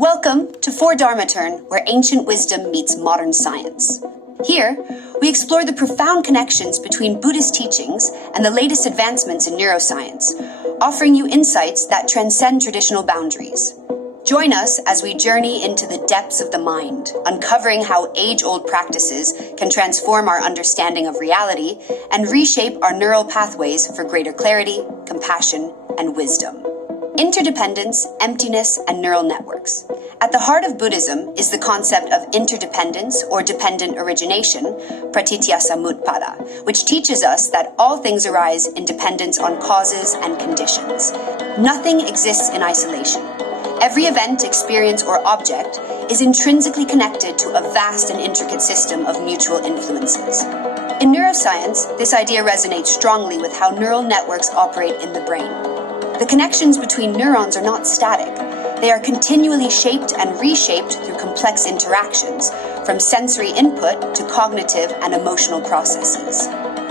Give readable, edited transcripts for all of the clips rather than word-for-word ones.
Welcome to For Dharma Turn, where ancient wisdom meets modern science. Here, we explore the profound connections between Buddhist teachings and the latest advancements in neuroscience, offering you insights that transcend traditional boundaries. Join us as we journey into the depths of the mind, uncovering how age-old practices can transform our understanding of reality and reshape our neural pathways for greater clarity, compassion, and wisdom. Interdependence, emptiness, and neural networks. At the heart of Buddhism is the concept of interdependence or dependent origination, pratityasamutpada, which teaches us that all things arise in dependence on causes and conditions. Nothing exists in isolation. Every event, experience, or object is intrinsically connected to a vast and intricate system of mutual influences. In neuroscience, this idea resonates strongly with how neural networks operate in the brain. The connections between neurons are not static. They are continually shaped and reshaped through complex interactions, from sensory input to cognitive and emotional processes.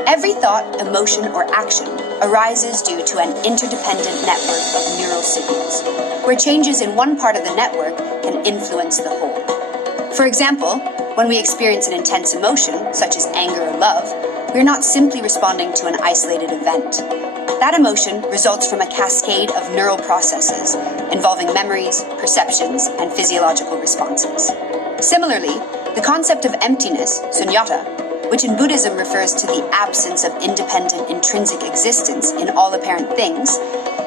Every thought, emotion, or action arises due to an interdependent network of neural signals, where changes in one part of the network can influence the whole. For example, when we experience an intense emotion, such as anger or love, we are not simply responding to an isolated event. That emotion results from a cascade of neural processes involving memories, perceptions, and physiological responses. Similarly, the concept of emptiness, sunyata, which in Buddhism refers to the absence of independent intrinsic existence in all apparent things,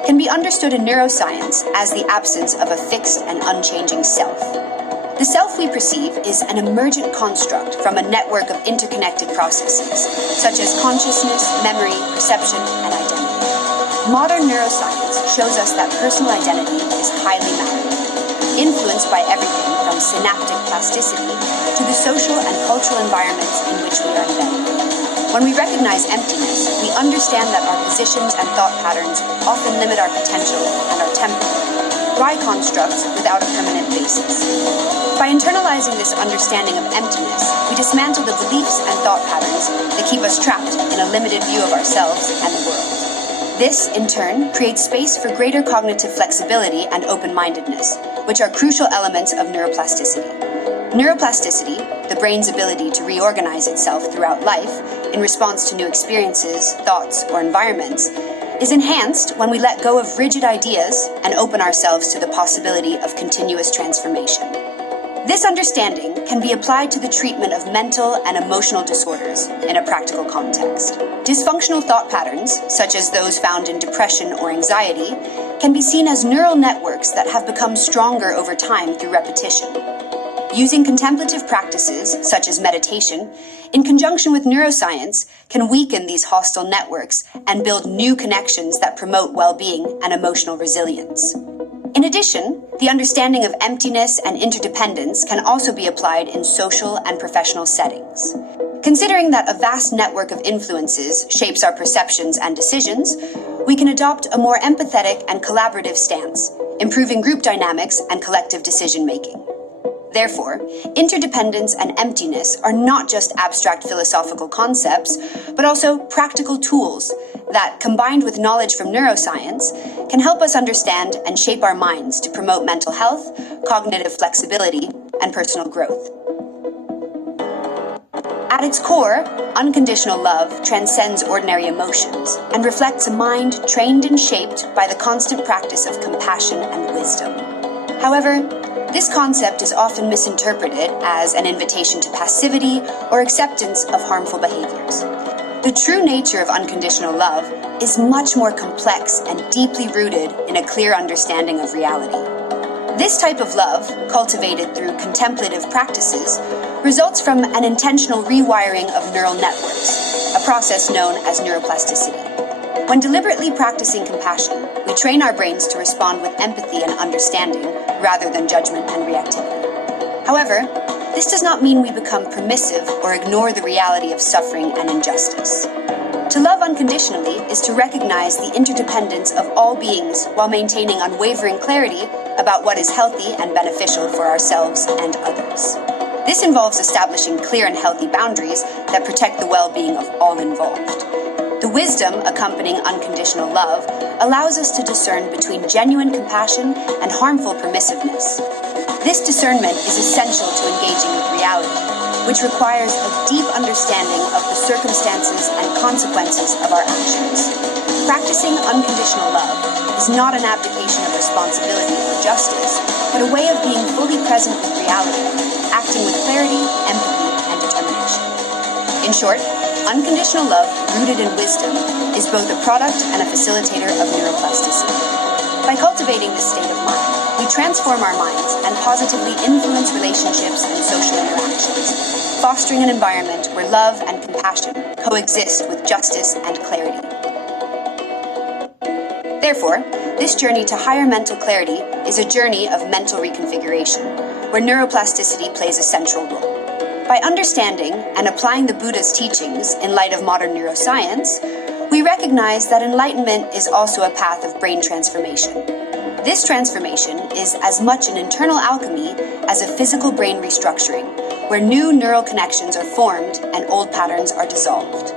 can be understood in neuroscience as the absence of a fixed and unchanging self. The self we perceive is an emergent construct from a network of interconnected processes, such as consciousness, memory, perception, and identity. Modern neuroscience shows us that personal identity is highly malleable, influenced by everything from synaptic plasticity to the social and cultural environments in which we are embedded. When we recognize emptiness, we understand that our positions and thought patterns often limit our potential and are temporary, dry constructs without a permanent basis. By internalizing this understanding of emptiness, we dismantle the beliefs and thought patterns that keep us trapped in a limited view of ourselves and the world. This, in turn, creates space for greater cognitive flexibility and open-mindedness, which are crucial elements of neuroplasticity. Neuroplasticity, the brain's ability to reorganize itself throughout life in response to new experiences, thoughts, or environments, is enhanced when we let go of rigid ideas and open ourselves to the possibility of continuous transformation. This understanding can be applied to the treatment of mental and emotional disorders in a practical context. Dysfunctional thought patterns, such as those found in depression or anxiety, can be seen as neural networks that have become stronger over time through repetition. Using contemplative practices, such as meditation, in conjunction with neuroscience, can weaken these hostile networks and build new connections that promote well-being and emotional resilience. In addition, the understanding of emptiness and interdependence can also be applied in social and professional settings. Considering that a vast network of influences shapes our perceptions and decisions, we can adopt a more empathetic and collaborative stance, improving group dynamics and collective decision-making. Therefore, interdependence and emptiness are not just abstract philosophical concepts, but also practical tools that, combined with knowledge from neuroscience, can help us understand and shape our minds to promote mental health, cognitive flexibility, and personal growth. At its core, unconditional love transcends ordinary emotions and reflects a mind trained and shaped by the constant practice of compassion and wisdom. However, this concept is often misinterpreted as an invitation to passivity or acceptance of harmful behaviors. The true nature of unconditional love is much more complex and deeply rooted in a clear understanding of reality. This type of love, cultivated through contemplative practices, results from an intentional rewiring of neural networks, a process known as neuroplasticity. When deliberately practicing compassion, we train our brains to respond with empathy and understanding rather than judgment and reactivity. However, this does not mean we become permissive or ignore the reality of suffering and injustice. To love unconditionally is to recognize the interdependence of all beings while maintaining unwavering clarity about what is healthy and beneficial for ourselves and others. This involves establishing clear and healthy boundaries that protect the well-being of all involved. The wisdom accompanying unconditional love allows us to discern between genuine compassion and harmful permissiveness. This discernment is essential to engaging with reality, which requires a deep understanding of the circumstances and consequences of our actions. Practicing unconditional love is not an abdication of responsibility or justice, but a way of being fully present with reality, acting with clarity, empathy, and determination. In short, unconditional love, rooted in wisdom, is both a product and a facilitator of neuroplasticity. By cultivating this state of mind, we transform our minds and positively influence relationships and social interactions, fostering an environment where love and compassion coexist with justice and clarity. Therefore, this journey to higher mental clarity is a journey of mental reconfiguration, where neuroplasticity plays a central role. By understanding and applying the Buddha's teachings in light of modern neuroscience, we recognize that enlightenment is also a path of brain transformation. This transformation is as much an internal alchemy as a physical brain restructuring, where new neural connections are formed and old patterns are dissolved.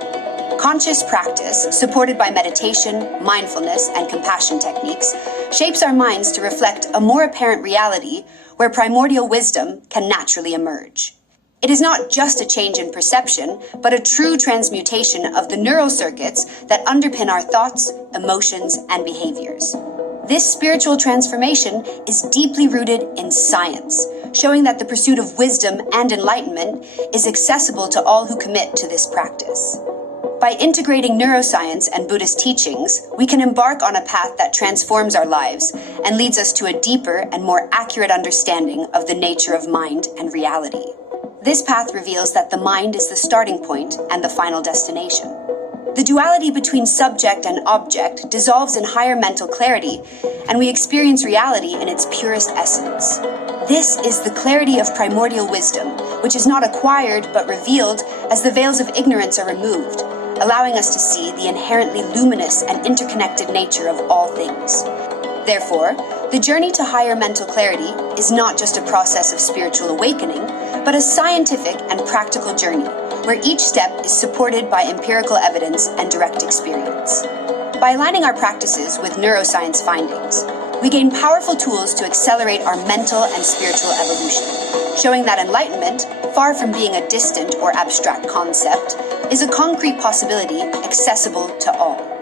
Conscious practice, supported by meditation, mindfulness, and compassion techniques, shapes our minds to reflect a more apparent reality where primordial wisdom can naturally emerge. It is not just a change in perception, but a true transmutation of the neural circuits that underpin our thoughts, emotions, and behaviors. This spiritual transformation is deeply rooted in science, showing that the pursuit of wisdom and enlightenment is accessible to all who commit to this practice. By integrating neuroscience and Buddhist teachings, we can embark on a path that transforms our lives and leads us to a deeper and more accurate understanding of the nature of mind and reality. This path reveals that the mind is the starting point and the final destination. The duality between subject and object dissolves in higher mental clarity, and we experience reality in its purest essence. This is the clarity of primordial wisdom, which is not acquired but revealed as the veils of ignorance are removed, allowing us to see the inherently luminous and interconnected nature of all things. Therefore, the journey to higher mental clarity is not just a process of spiritual awakening, but a scientific and practical journey, where each step is supported by empirical evidence and direct experience. By aligning our practices with neuroscience findings, we gain powerful tools to accelerate our mental and spiritual evolution, showing that enlightenment, far from being a distant or abstract concept, is a concrete possibility accessible to all.